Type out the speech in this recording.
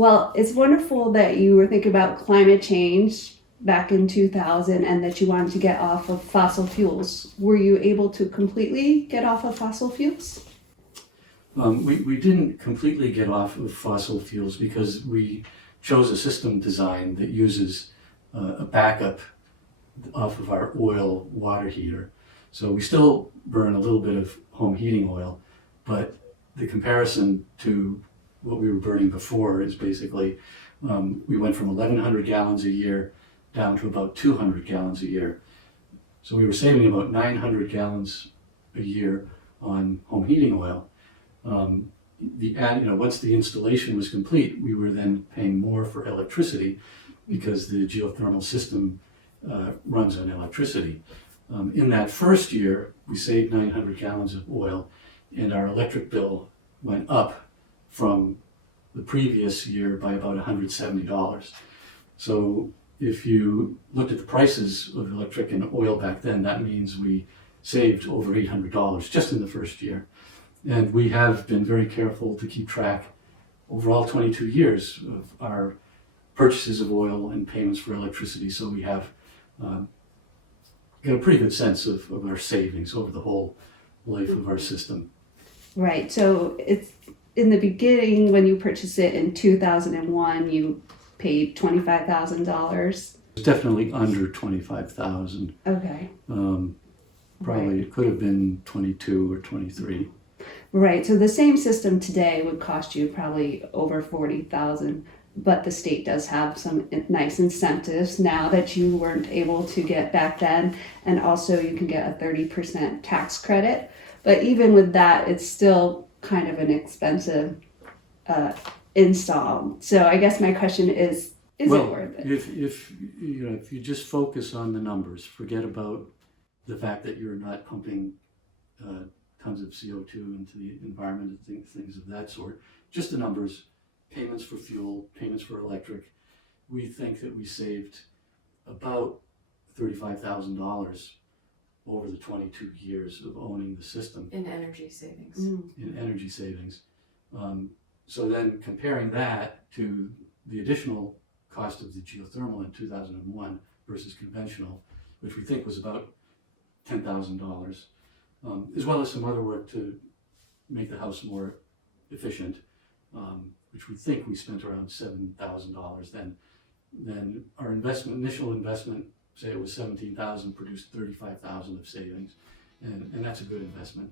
Well, it's wonderful that you were thinking about climate change back in 2000 and that you wanted to get off of fossil fuels. Were you able to completely get off of fossil fuels? We didn't completely get off of fossil fuels because we chose a system design that uses a backup off of our oil water heater. So we still burn a little bit of home heating oil, but the comparison to what we were burning before is basically we went from 1,100 gallons a year down to about 200 gallons a year. So we were saving about 900 gallons a year on home heating oil. Once the installation was complete, we were then paying more for electricity because the geothermal system runs on electricity. In that first year, we saved 900 gallons of oil, and our electric bill went up from the previous year by about $170. So if you looked at the prices of electric and oil back then, that means we saved over $800 just in the first year. And we have been very careful to keep track over all 22 years of our purchases of oil and payments for electricity. So we have got a pretty good sense of our savings over the whole life of our system. Right. So it's in the beginning when you purchased it in 2001, you paid $25,000. It's definitely under 25,000. Okay. Probably it could have been 22 or 23. Right. So the same system today would cost you probably over 40,000, but the state does have some nice incentives now that you weren't able to get back then, and also you can get a 30% tax credit. But even with that, it's still kind of an expensive install. So I guess my question is it worth it? If you just focus on the numbers, forget about the fact that you're not pumping tons of CO2 into the environment and things of that sort. Just the numbers, payments for fuel, payments for electric. We think that we saved about $35,000 over the 22 years of owning the system. In energy savings. In energy savings. So then comparing that to the additional cost of the geothermal in 2001 versus conventional, which we think was about $10,000, as well as some other work to make the house more efficient, which we think we spent around $7,000 then. Then our initial investment, say it was $17,000, produced $35,000 of savings, and that's a good investment.